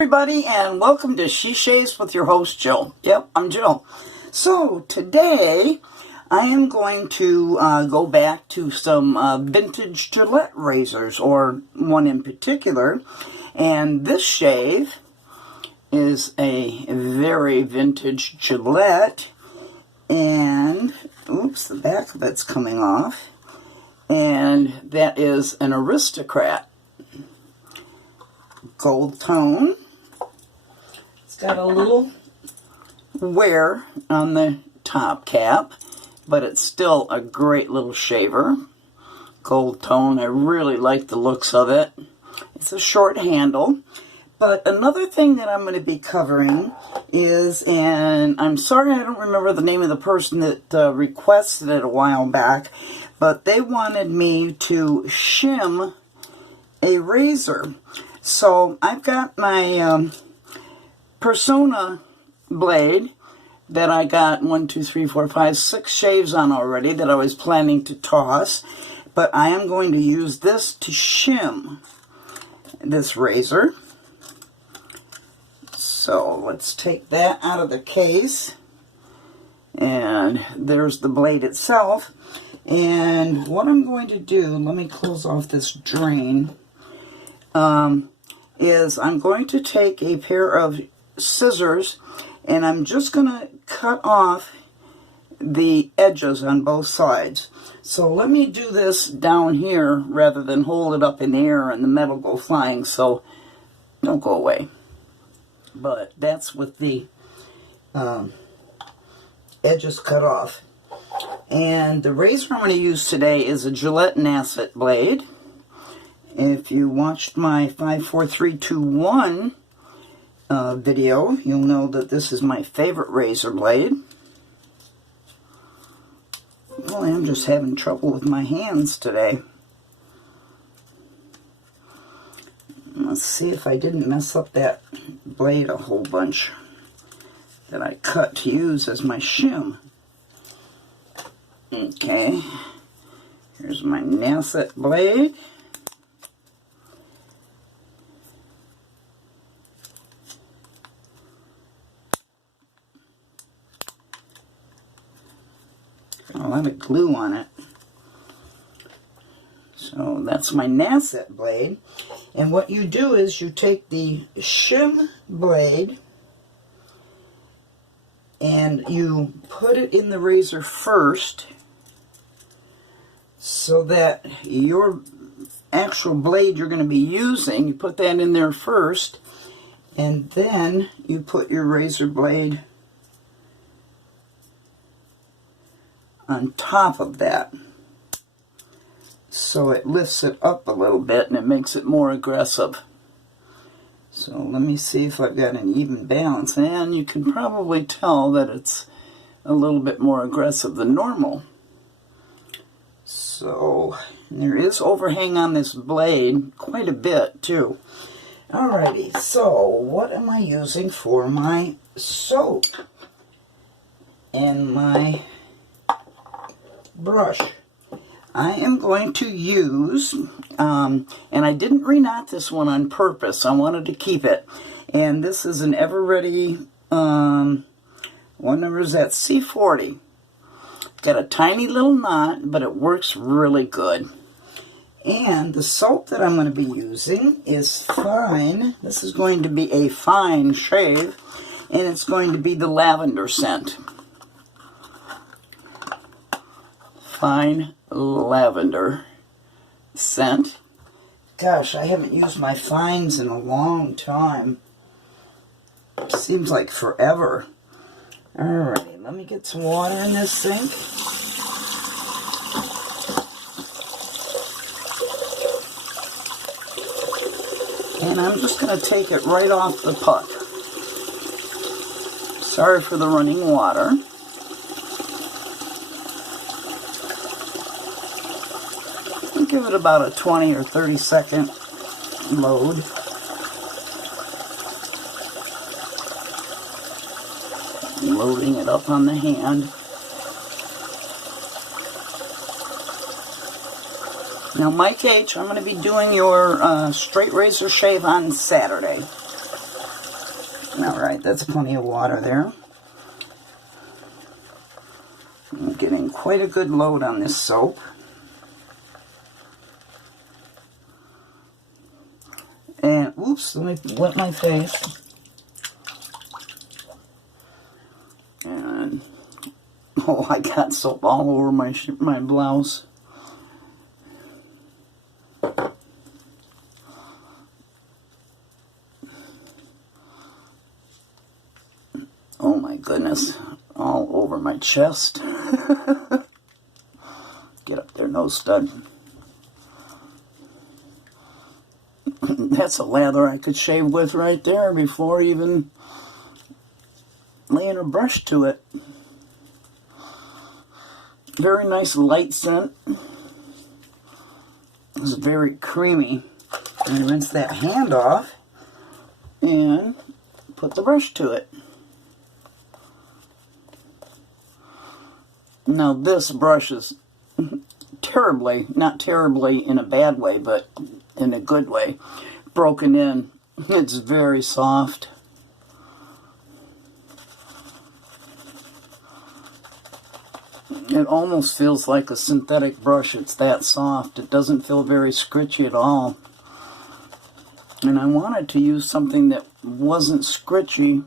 Everybody, and welcome to She Shaves with your host Jill. Yep, I'm Jill. So today I am going to go back to some vintage Gillette razors, or one in particular, and this shave is a very vintage Gillette, and oops, the back of it's coming off, and that is an Aristocrat gold tone. Got a little wear on the top cap, but it's still a great little shaver. Gold tone, I really like the looks of it. It's a short handle. But another thing that I'm going to be covering is, and I'm sorry I don't remember the name of the person that requested it a while back, but they wanted me to shim a razor. So I've got my Persona blade that I got 6 shaves on already that I was planning to toss, but I am going to use this to shim this razor. So let's take that out of the case, and there's the blade itself. And what I'm going to do, let me close off this drain, is I'm going to take a pair of scissors, and I'm just going to cut off the edges on both sides. So let me do this down here rather than hold it up in the air and the metal go flying, so don't go away. But that's with the edges cut off. And the razor I'm going to use today is a Gillette Nasset blade. If you watched my 5, 4, 3, 2, 1 video, you'll know that this is my favorite razor blade. Well, I'm just having trouble with my hands today. Let's see if I didn't mess up that blade a whole bunch that I cut to use as my shim. Okay, here's my Nasset blade. A lot of glue on it. So that's my Nasset blade. And what you do is you take the shim blade and you put it in the razor first so that your actual blade you're going to be using, you put that in there first, and then you put your razor blade on top of that, so it lifts it up a little bit and it makes it more aggressive. So let me see if I've got an even balance, and you can probably tell that it's a little bit more aggressive than normal. So there is overhang on this blade quite a bit too. Alrighty, so what am I using for my soap and my brush? I am going to use, and I didn't reknot this one on purpose, I wanted to keep it, and this is an Ever Ready, what number is that, C40. Got a tiny little knot, but it works really good. And the soap that I'm going to be using is Fine. This is going to be a Fine Shave, and it's going to be the lavender scent. Fine Lavender scent. Gosh, I haven't used my Fines in a long time. Seems like forever. Alrighty, let me get some water in this sink. And I'm just going to take it right off the puck. Sorry for the running water. I'll give it about a 20 or 30 second load. Loading it up on the hand. Now, Mike H., I'm going to be doing your straight razor shave on Saturday. Alright, that's plenty of water there. I'm getting quite a good load on this soap. And, oops, let me wet my face. And, oh, I got soap all over my blouse. Oh my goodness, all over my chest. Get up there, nose stud. That's a lather I could shave with right there before even laying a brush to it. Very nice light scent. It's very creamy. And rinse that hand off and put the brush to it. Now this brush is terribly, not terribly in a bad way, but in a good way, broken in. It's very soft. It almost feels like a synthetic brush. It's that soft. It doesn't feel very scritchy at all. And I wanted to use something that wasn't scritchy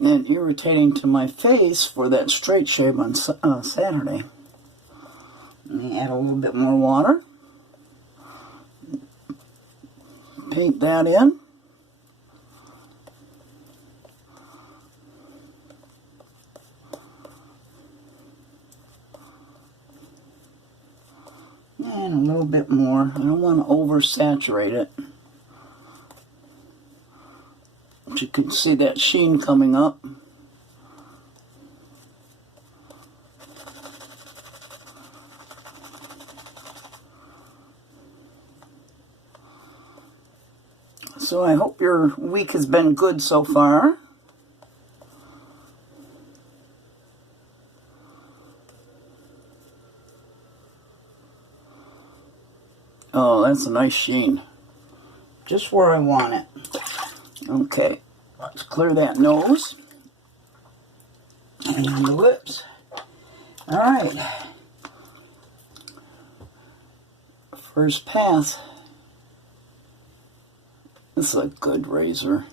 and irritating to my face for that straight shave on Saturday. Let me add a little bit more water. Paint that in. And a little bit more. I don't want to oversaturate it. But you can see that sheen coming up. So I hope your week has been good so far. Oh, that's a nice sheen. Just where I want it. Okay, let's clear that nose and the lips. All right, first pass. This is a good razor.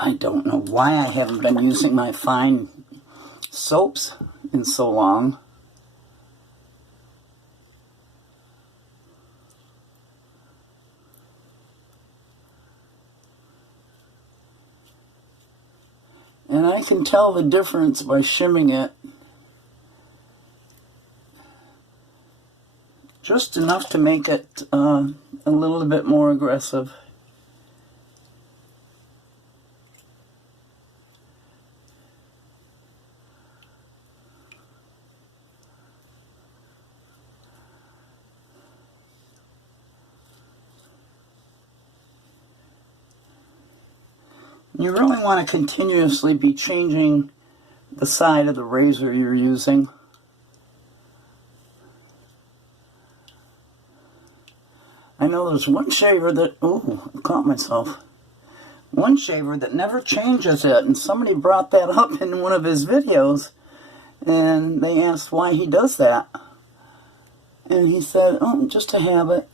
I don't know why I haven't been using my Fine soaps in so long. And I can tell the difference by shimming it. Just enough to make it a little bit more aggressive. You really want to continuously be changing the side of the razor you're using. I know there's one shaver that, ooh, I caught myself. One shaver that never changes it, and somebody brought that up in one of his videos, and they asked why he does that. And he said, oh, just a habit.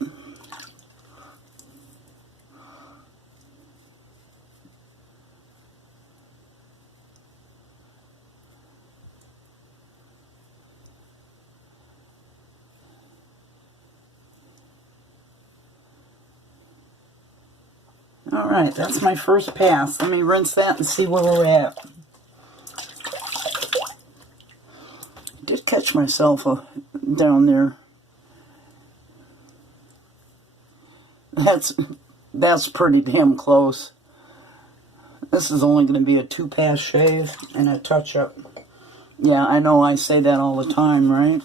Alright, that's my first pass. Let me rinse that and see where we're at. catch myself down there. That's pretty damn close. This is only going to be a 2-pass shave and a touch-up. Yeah, I know I say that all the time, right?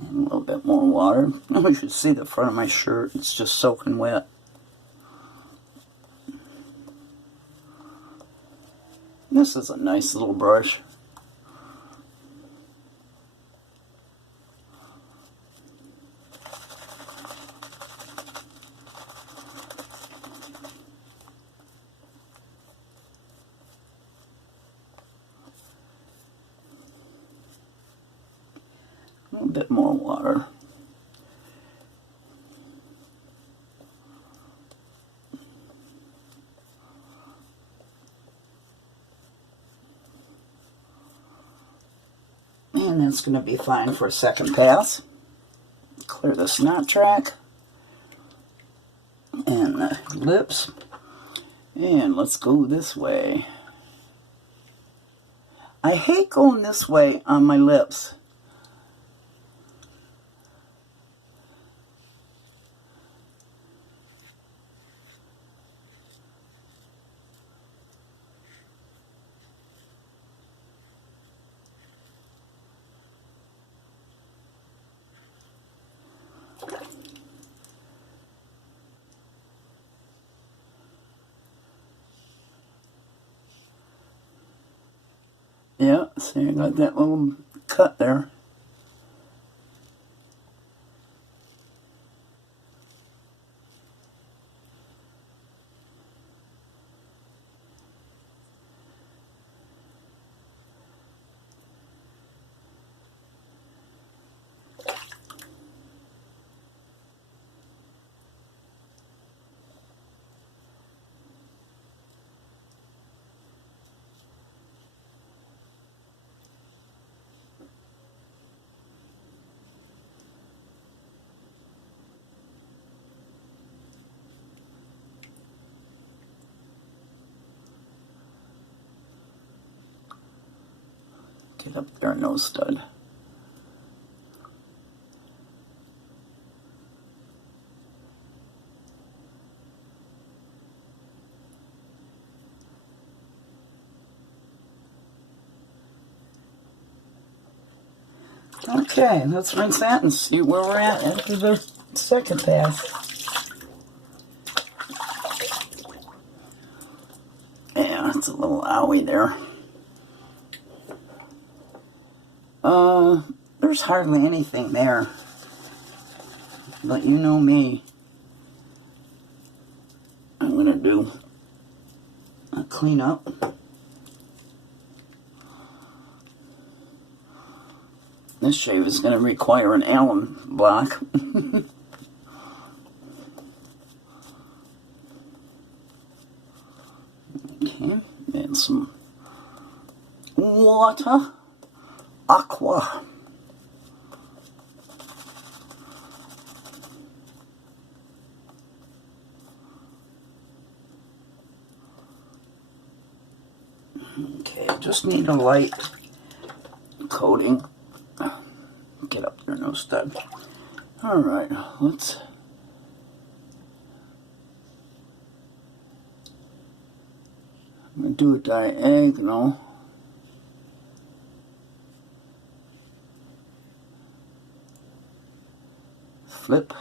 And a little bit more water. You should see the front of my shirt. It's just soaking wet. This is a nice little brush. A little bit more water. And that's going to be fine for a second pass. Clear the snot track and the lips. And let's go this way. I hate going this way on my lips. Yeah, see, I got that little cut there. Get up there, nose stud. Okay, let's rinse that and see where we're at after the second pass. Yeah, it's a little owie there. There's hardly anything there, but you know me. I'm going to do a cleanup. This shave is going to require an alum block. Okay, and some water. Aqua. Okay, just need a light coating. Get up there, no stud. Alright, let's I'm gonna do a diagonal. Flip.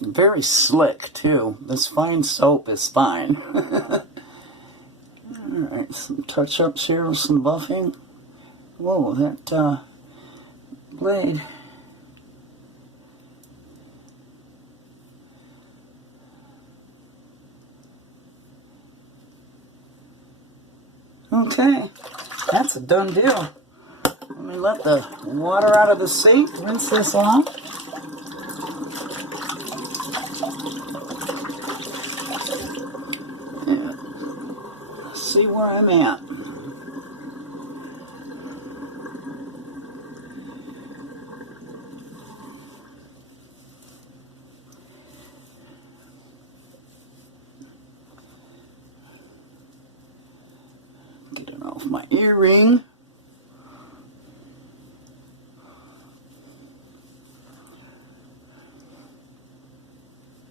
Very slick too. This fine soap is fine. Alright, some touch-ups here with some buffing. Whoa, that blade. Okay, that's a done deal. Let me let the water out of the sink, rinse this off. And see where I'm at. Get it off my earring.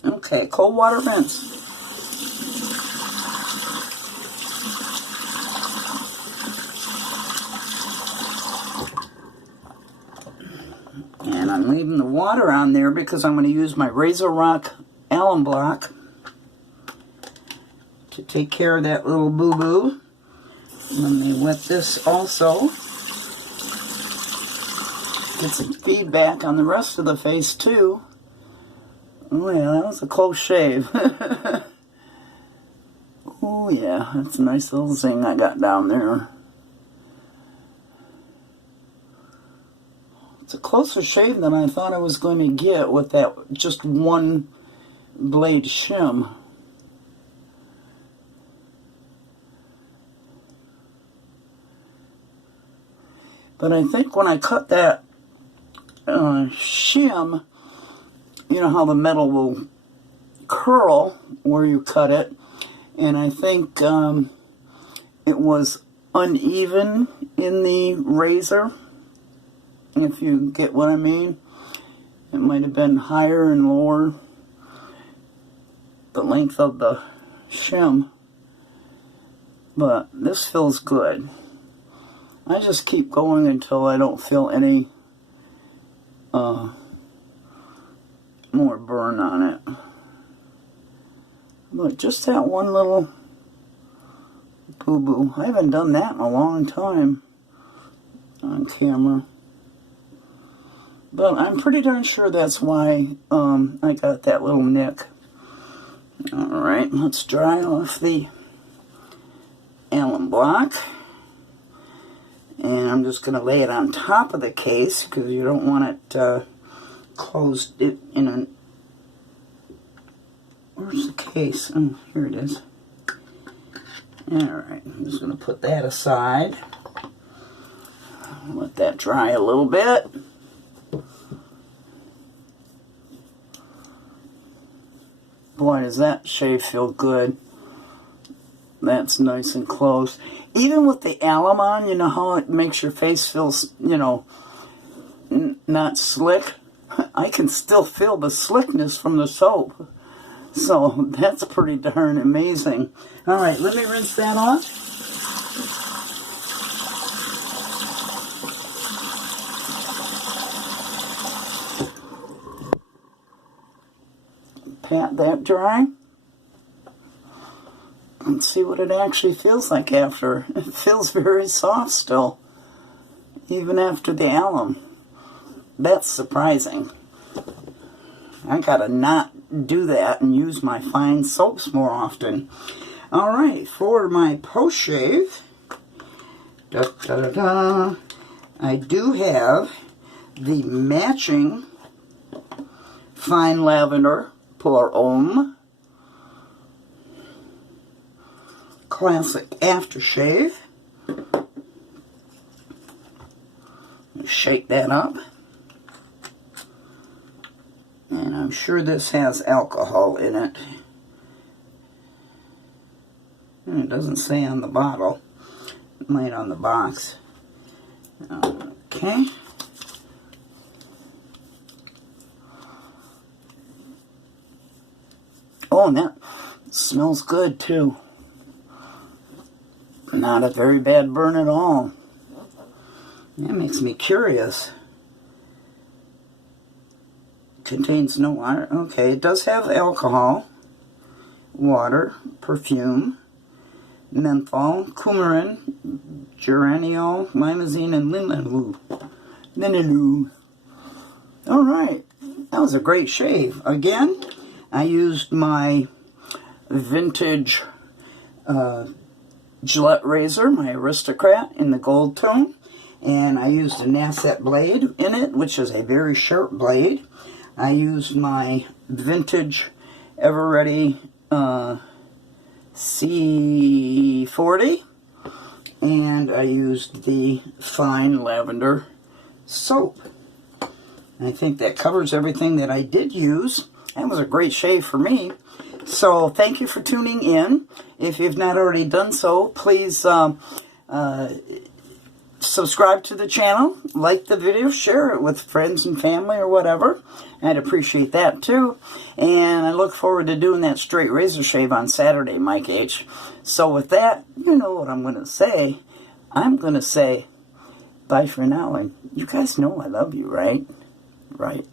Okay, cold water rinse. And I'm leaving the water on there because I'm going to use my Razor Rock alum block to take care of that little boo-boo. Let me wet this also. Get some feedback on the rest of the face too. Oh yeah, that was a close shave. Oh yeah, that's a nice little zing I got down there. It's a closer shave than I thought I was going to get with that just one blade shim. But I think when I cut that shim, you know how the metal will curl where you cut it, and I think it was uneven in the razor, if you get what I mean. It might have been higher and lower, the length of the shim, but this feels good. I just keep going until I don't feel any more burn on it. But just that one little boo-boo. I haven't done that in a long time on camera. But I'm pretty darn sure that's why I got that little nick. Alright, let's dry off the alum block. And I'm just going to lay it on top of the case because you don't want it closed in a... Where's the case? Oh, here it is. Alright, I'm just going to put that aside. Let that dry a little bit. Boy, does that shave feel good. That's nice and close. Even with the alum on, you know how it makes your face feel, you know, not slick? I can still feel the slickness from the soap. So that's pretty darn amazing. Alright, let me rinse that off. Pat that dry. And see what it actually feels like after. It feels very soft still, even after the alum. That's surprising. I gotta not do that and use my fine soaps more often. Alright, for my post shave, I do have the matching Fine Lavender Pour Classic Aftershave. Shake that up. And I'm sure this has alcohol in it. It doesn't say on the bottle. It might on the box. Okay. Oh, and that smells good too. Not a very bad burn at all. That makes me curious. Contains no water. Okay, it does have alcohol, water, perfume, menthol, coumarin, geranio, limazine, and linalool. All right, that was a great shave. Again, I used my vintage Gillette razor, my Aristocrat in the gold tone, and I used a Nasset blade in it, which is a very sharp blade. I used my vintage Ever-Ready C40, and I used the Fine Lavender Soap. And I think that covers everything that I did use. That was a great shave for me. So thank you for tuning in. If you've not already done so, please subscribe to the channel, like the video, share it with friends and family or whatever. I'd appreciate that too. And I look forward to doing that straight razor shave on Saturday, Mike H. So with that, you know what I'm going to say. I'm going to say bye for now. And you guys know I love you, right? Right.